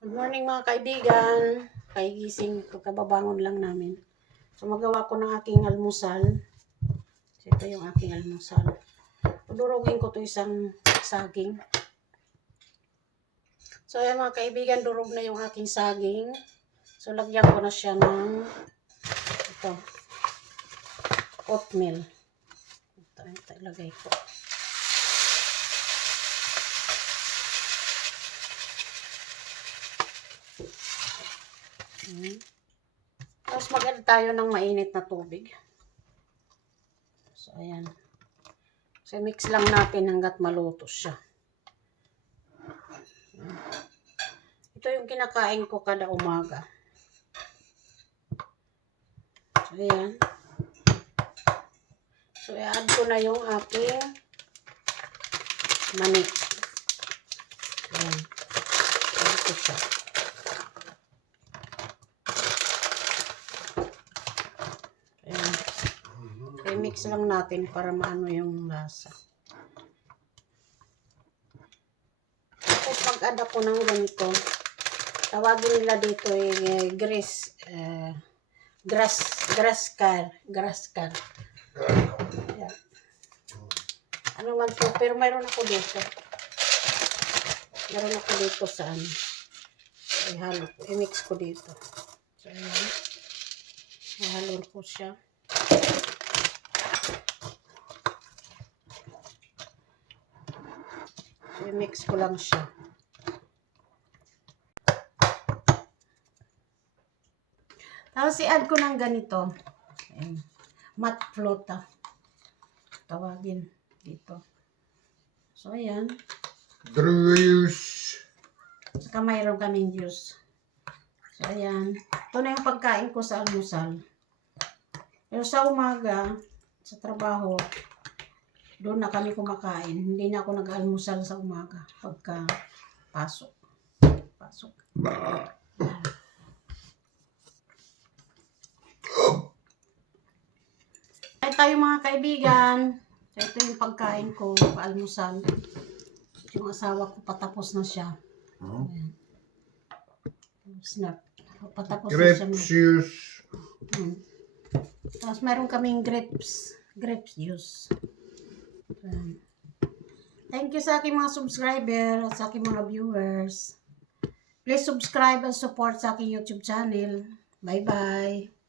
Good morning mga kaibigan. Kaigising, pagkababangon lang namin. So magawa ko ng aking almusal. So ito yung aking almusal. Durugin ko to isang saging. So ayan mga kaibigan, durog na yung aking saging. So lagyan ko na siya ng ito, oatmeal. Ito ilagay ko. Tapos mag-add tayo ng mainit na tubig. So, ayan. So, mix lang natin hanggat maluto siya. Ito yung kinakain ko kada umaga. So, ayan. So, i-add ko na yung aking mani. Ayan. Add ko siya. I-mix lang natin para maano yung lasa. Tapos pag-add ako ng ganito, tawagin nila dito yung grass car. Ayan. Ano man to, pero mayroon ako dito. Mayroon ako dito sa ano. Ihalo ko, i-mix ko dito. So, ayan. Ihalo ko siya. I-mix ko lang siya. Tapos i-add ko ng ganito. Ayan. Mat flota. Tawagin dito. So, ayan. Juice. Saka mayroon kaming juice. So, ayan. Ito na yung pagkain ko sa almusal. Pero sa umaga, sa trabaho, doon na kami kumakain. Hindi na ako nag-almusal sa umaga pagka pasok. Ay tayo mga kaibigan. So, ito yung pagkain ko, paalmusal. Yung asawa ko patapos na siya. Ayan. Snap. Patapos na siya. Grape juice. Tapos meron kaming grapes juice. Thank you sa aking mga subscriber at sa aking mga viewers. Please subscribe and support sa aking YouTube channel. Bye-bye.